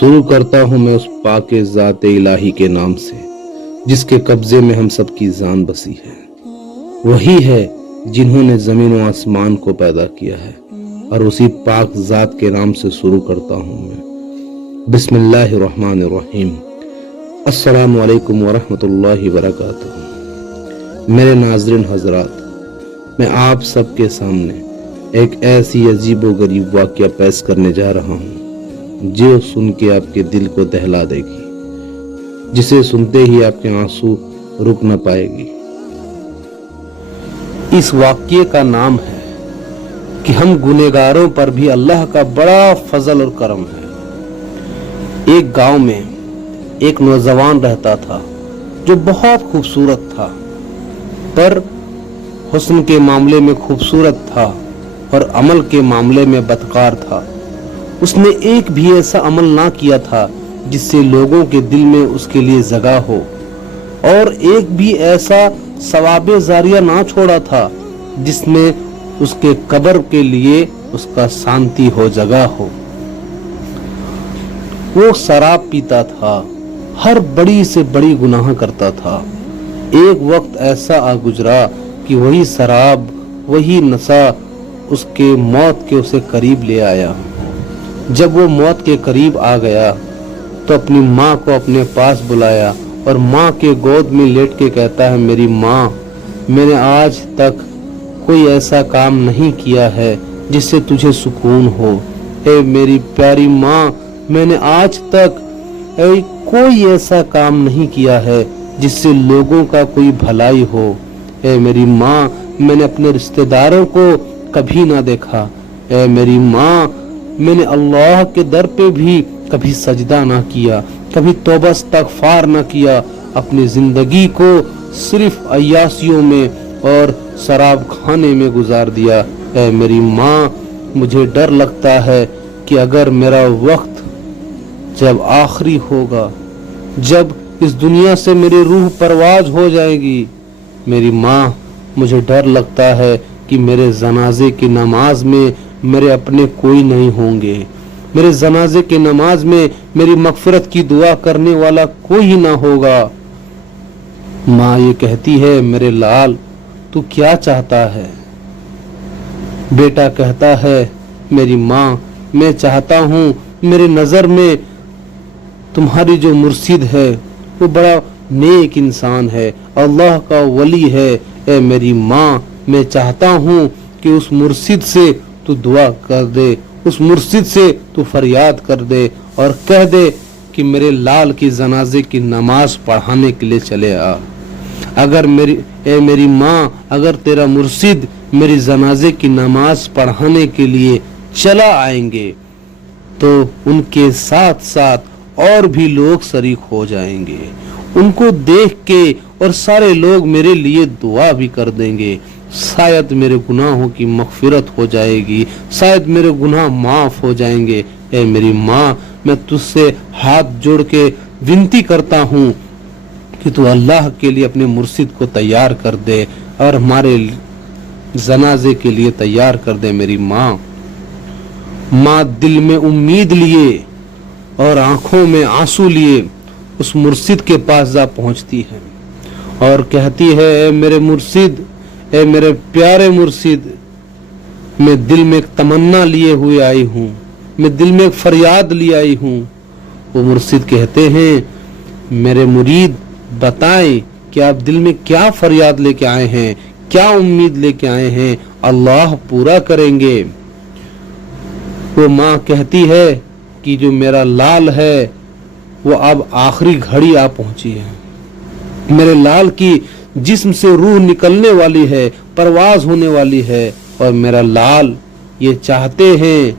शुरू करता हूँ मैं उस पाके ज़ात इलाही के नाम से, जिसके कब्जे में हम सब की जान बसी है। वही है जिन्होंने ज़मीन व आसमान को पैदा किया है, और उसी पाक ज़ात के नाम से शुरू करता हूँ मैं। बिस्मिल्लाहिर्रहमानिर्रहीम। अस्सलामु अलैकुम वरहमतुल्लाहि वबरकातुहू। मेरे नाज़रीन हज़रात, मैं आप सबके सामने एक ऐसी अजीबो गरीब वाक़या पेश करने जा रहा हूँ जो सुन के आपके दिल को दहला देगी, जिसे सुनते ही आपके आंसू रुक न पाएगी। इस वाक़ये का नाम है कि हम गुनहगारों पर भी अल्लाह का बड़ा फजल और करम है। एक गांव में एक नौजवान रहता था जो बहुत खूबसूरत था, पर हुस्न के मामले में खूबसूरत था और अमल के मामले में बदकार था। उसने एक भी ऐसा अमल ना किया था जिससे लोगों के दिल में उसके लिए जगह हो, और एक भी ऐसा सवाबे जारिया ना छोड़ा था जिसमें उसके कब्र के लिए उसका शांति हो, जगह हो। वो शराब पीता था, हर बड़ी से बड़ी गुनाह करता था। एक वक्त ऐसा आ गुजरा कि वही शराब, वही नशा उसके मौत के उसे करीब ले आया। जब वो मौत के करीब आ गया तो अपनी माँ को अपने पास बुलाया और माँ के गोद में लेट के कहता है, मेरी माँ, मैंने आज तक कोई ऐसा काम नहीं किया है जिससे तुझे सुकून हो। ए मेरी प्यारी माँ, मैंने आज तक कोई ऐसा काम नहीं किया है जिससे लोगों का कोई भलाई हो। ए मेरी माँ, मैंने अपने रिश्तेदारों को कभी ना देखा। ए मेरी माँ, मैंने अल्लाह के दर पे भी कभी सजदा ना किया, कभी तौबा इस्तगफार ना किया। अपनी जिंदगी को सिर्फ अय्यासियों में और शराब खाने में गुजार दिया। ऐ मेरी माँ, मुझे डर लगता है कि अगर मेरा वक्त जब आखिरी होगा, जब इस दुनिया से मेरी रूह परवाज हो जाएगी, मेरी माँ, मुझे डर लगता है कि मेरे जनाजे की नमाज में मेरे अपने कोई नहीं होंगे। मेरे जनाजे की नमाज में मेरी मगफिरत की दुआ करने वाला कोई ही ना होगा। माँ ये कहती है, मेरे लाल, तू क्या चाहता है? बेटा कहता है, मेरी माँ, मैं चाहता हूँ मेरे नजर में तुम्हारी जो मुर्शिद है वो बड़ा नेक इंसान है, अल्लाह का वली है। ए मेरी माँ, मैं चाहता हूँ कि उस मुर्शिद से तू दुआ कर दे, उस मुर्शिद से तू फरियाद कर दे और कह दे कि मेरे लाल की जनाजे की नमाज पढ़ाने के लिए चले आ। अगर मेरी माँ, अगर तेरा मुर्शिद मेरी जनाजे की नमाज पढ़ाने के लिए चला आएंगे तो उनके साथ साथ और भी लोग शरीक हो जाएंगे। उनको देख के और सारे लोग मेरे लिए दुआ भी कर देंगे। शायद मेरे गुनाहों की मगफिरत हो जाएगी, शायद मेरे गुनाह माफ हो जाएंगे। ए मेरी माँ, मैं तुझसे हाथ जोड़ के विनती करता हूँ कि तू अल्लाह के लिए अपने मुर्शिद को तैयार कर दे और हमारे जनाजे के लिए तैयार कर दे। मेरी माँ, माँ दिल में उम्मीद लिए और आंखों में आंसू लिए उस मुर्शिद के पास जा पहुंचती है और कहती है, ए मेरे मुर्शिद, ए मेरे प्यारे मुर्शिद, मैं दिल में एक तमन्ना लिए हुए आई हूँ, मैं दिल में एक फरियाद लिए आई हूँ। वो मुर्शिद कहते हैं, मेरे मुरीद, बताएं कि आप दिल में क्या फरियाद लेके आए हैं, क्या उम्मीद लेके आए हैं, अल्लाह पूरा करेंगे। वो माँ कहती है कि जो मेरा लाल है वो अब आखिरी घड़ी आ पहुंची है। मेरे लाल की जिस्म से रूह निकलने वाली है, परवाज होने वाली है, और मेरा लाल ये चाहते हैं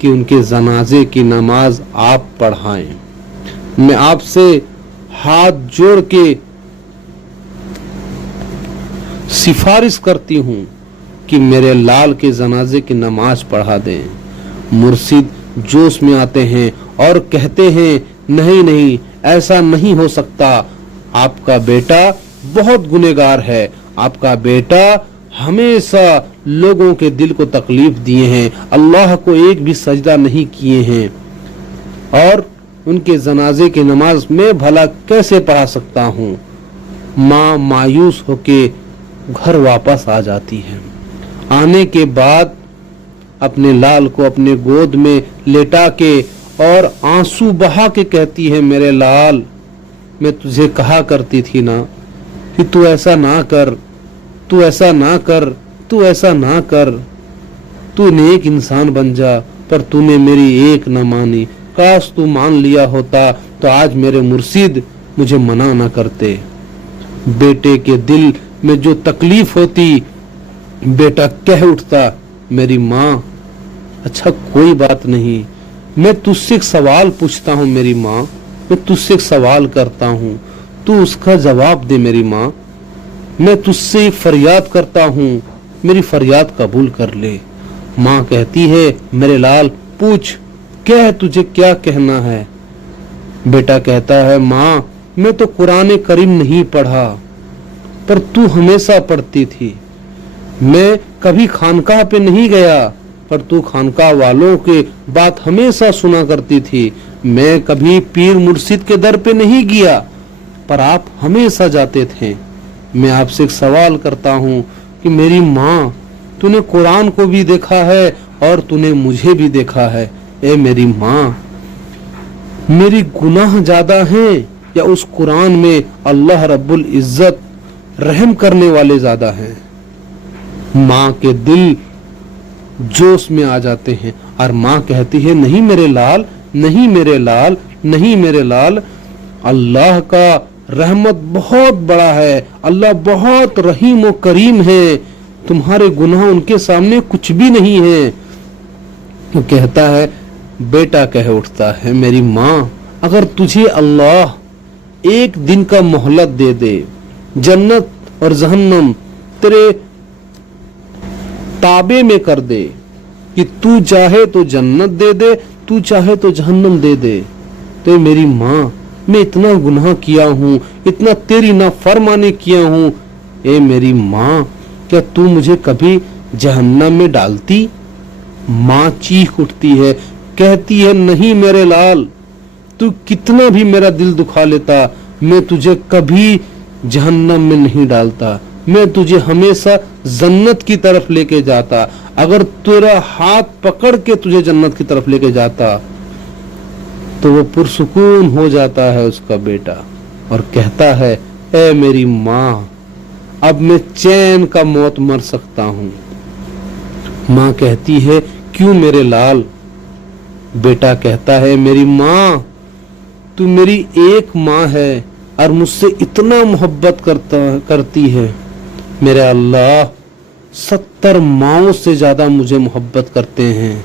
कि उनके जनाजे की नमाज आप पढ़ाएं। मैं आपसे हाथ जोड़ के सिफारिश करती हूँ कि मेरे लाल के जनाजे की नमाज पढ़ा दें। मुर्शिद जोश में आते हैं और कहते हैं, नहीं नहीं, ऐसा नहीं हो सकता। आपका बेटा बहुत गुनहगार है, आपका बेटा हमेशा लोगों के दिल को तकलीफ दिए हैं, अल्लाह को एक भी सजदा नहीं किए हैं, और उनके जनाजे की नमाज मैं भला कैसे पढ़ा सकता हूँ। माँ मायूस होके घर वापस आ जाती है। आने के बाद अपने लाल को अपने गोद में लेटा के और आंसू बहा के कहती है, मेरे लाल, मैं तुझे कहा करती थी ना कि तू ऐसा ना कर, तू ऐसा ना कर, तू ऐसा ना कर, तू नेक इंसान बन जा, पर तूने मेरी एक न मानी। काश तू मान लिया होता तो आज मेरे मुर्शिद मुझे मना ना करते। बेटे के दिल में जो तकलीफ होती, बेटा कह उठता, मेरी माँ, अच्छा कोई बात नहीं, मैं तुझसे एक सवाल पूछता हूँ मेरी माँ, मैं तुझसे एक सवाल करता हूँ, तू उसका जवाब दे मेरी माँ। मैं तुझसे एक फरियाद करता हूँ, मेरी फरियाद कबूल कर ले। माँ कहती है, मेरे लाल पूछ, कह तुझे क्या कहना है। बेटा कहता है, माँ मैं तो कुरान करीम नहीं पढ़ा, पर तू हमेशा पढ़ती थी। मैं कभी खानकाह पे नहीं गया, पर तू खानकाह वालों के बात हमेशा सुना करती थी। मैं कभी पीर मुर्शिद के दर पे नहीं गया, पर आप हमेशा जाते थे। मैं आपसे एक सवाल करता हूँ कि मेरी माँ, तूने कुरान को भी देखा है और तूने मुझे भी देखा है। ए मेरी माँ, मेरी गुनाह ज्यादा हैं या उस कुरान में अल्लाह रब्बुल इज्जत रहम करने वाले ज्यादा हैं। माँ के दिल जोश में आ जाते हैं और माँ कहती है, नहीं मेरे लाल, नहीं मेरे लाल, नहीं मेरे लाल, अल्लाह का रहमत बहुत बड़ा है, अल्लाह बहुत रहीम और करीम है, तुम्हारे गुनाह उनके सामने कुछ भी नहीं है। वो कहता है, बेटा कह उठता है, मेरी माँ, अगर तुझे अल्लाह एक दिन का मोहलत दे दे, जन्नत और जहन्नम तेरे ताबे में कर दे, कि तू चाहे तो जन्नत दे दे, तू चाहे तो जहन्नम दे दे, तो मेरी माँ, मैं इतना गुनाह किया हूँ, इतना तेरी नाफरमानी किया हूँ, ए मेरी माँ, क्या तू मुझे कभी जहन्नम में डालती? माँ चीख उठती है, कहती है, नहीं मेरे लाल, तू कितना भी मेरा दिल दुखा लेता, मैं तुझे कभी जहन्नम में नहीं डालता, मैं तुझे हमेशा जन्नत की तरफ लेके जाता। अगर तेरा हाथ पकड़ के तुझे जन्नत की तरफ लेके जाता तो वो पुरसुकून हो जाता है उसका बेटा और कहता है, ए मेरी माँ, अब मैं चैन का मौत मर सकता हूँ। माँ कहती है, क्यों मेरे लाल? बेटा कहता है, मेरी माँ, तू मेरी एक माँ है और मुझसे इतना मोहब्बत करती है। मेरे अल्लाह 70 माओं से ज्यादा मुझे मोहब्बत करते हैं।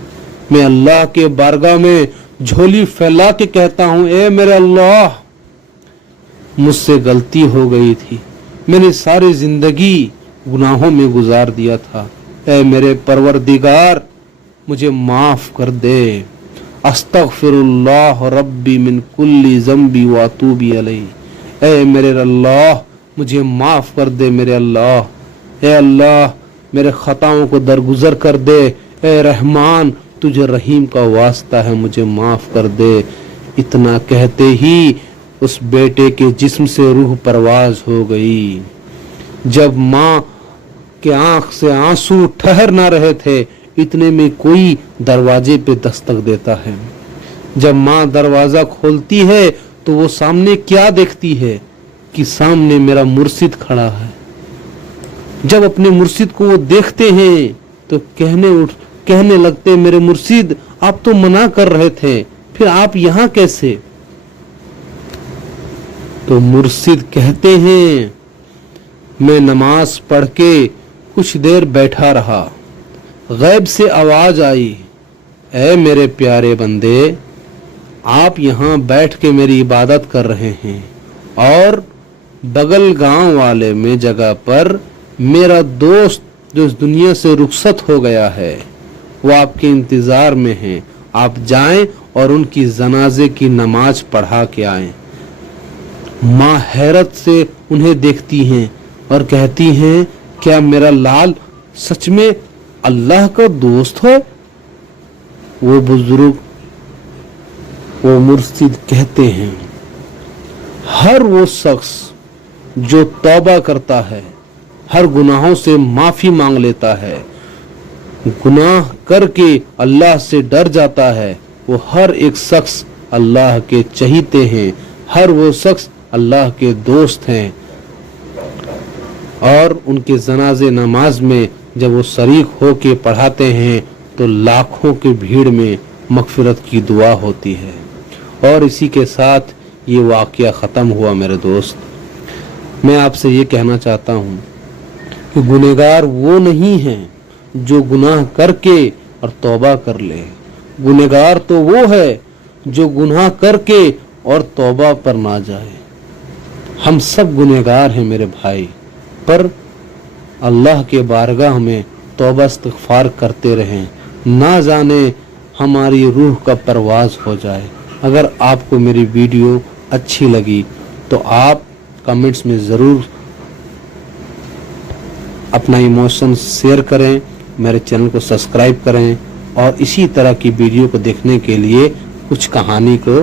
मैं अल्लाह के बारगाह में झोली फैला के कहता हूँ, ए मेरे अल्लाह, मुझसे गलती हो गई थी, मैंने सारी जिंदगी गुनाहों में गुजार दिया था। ए मेरे परवरदिगार, मुझे माफ कर दे। अस्तगफिरुल्लाह रब्बी मिन कुल्ली ज़ंबी व अतूबी अलैहि। ए मेरे अल्लाह, मुझे माफ कर दे मेरे अल्लाह। ए अल्लाह, मेरे खताओं को दरगुजर कर दे। ए रहमान, तुझे रहीम का वास्ता है, मुझे माफ कर दे। इतना कहते ही उस बेटे के जिस्म से रूह परवाज हो गई। जब माँ के आंख से आंसू ठहर ना रहे थे, इतने में कोई दरवाजे पे दस्तक देता है। जब माँ दरवाजा खोलती है तो वो सामने क्या देखती है कि सामने मेरा मुर्शिद खड़ा है। जब अपने मुर्शिद को वो देखते हैं तो कहने लगते, मेरे मुर्शिद, आप तो मना कर रहे थे, फिर आप यहाँ कैसे? तो मुर्शिद कहते हैं, मैं नमाज पढ़ के कुछ देर बैठा रहा, गैब से आवाज आई, ऐ मेरे प्यारे बंदे, आप यहाँ बैठ के मेरी इबादत कर रहे हैं और बगल गांव वाले में जगह पर मेरा दोस्त जो इस दुनिया से रुखसत हो गया है वो आपके इंतजार में है। आप जाएं और उनकी जनाजे की नमाज पढ़ा के आएं। माँ हैरत से उन्हें देखती हैं और कहती हैं, क्या मेरा लाल सच में अल्लाह का दोस्त है? वो बुजुर्ग वो मुर्शिद कहते हैं, हर वो शख्स जो तौबा करता है, हर गुनाहों से माफी मांग लेता है, गुनाह करके अल्लाह से डर जाता है, वो हर एक शख्स अल्लाह के चहीते हैं, हर वो शख्स अल्लाह के दोस्त हैं। और उनके जनाजे नमाज में जब वो शरीक हो के पढ़ाते हैं तो लाखों की भीड़ में मगफिरत की दुआ होती है। और इसी के साथ ये वाक़या ख़त्म हुआ। मेरे दोस्त, मैं आपसे ये कहना चाहता हूँ कि गुनहगार वो नहीं हैं जो गुनाह करके और तौबा कर ले। गुनहगार तो वो है जो गुनाह करके और तौबा पर ना जाए। हम सब गुनहगार हैं मेरे भाई, पर अल्लाह के बारगाह में तौबा इस्तिग़फ़ार करते रहें, ना जाने हमारी रूह का परवाज़ हो जाए। अगर आपको मेरी वीडियो अच्छी लगी तो आप कमेंट्स में ज़रूर अपना इमोशन शेयर करें, मेरे चैनल को सब्सक्राइब करें और इसी तरह की वीडियो को देखने के लिए कुछ कहानी को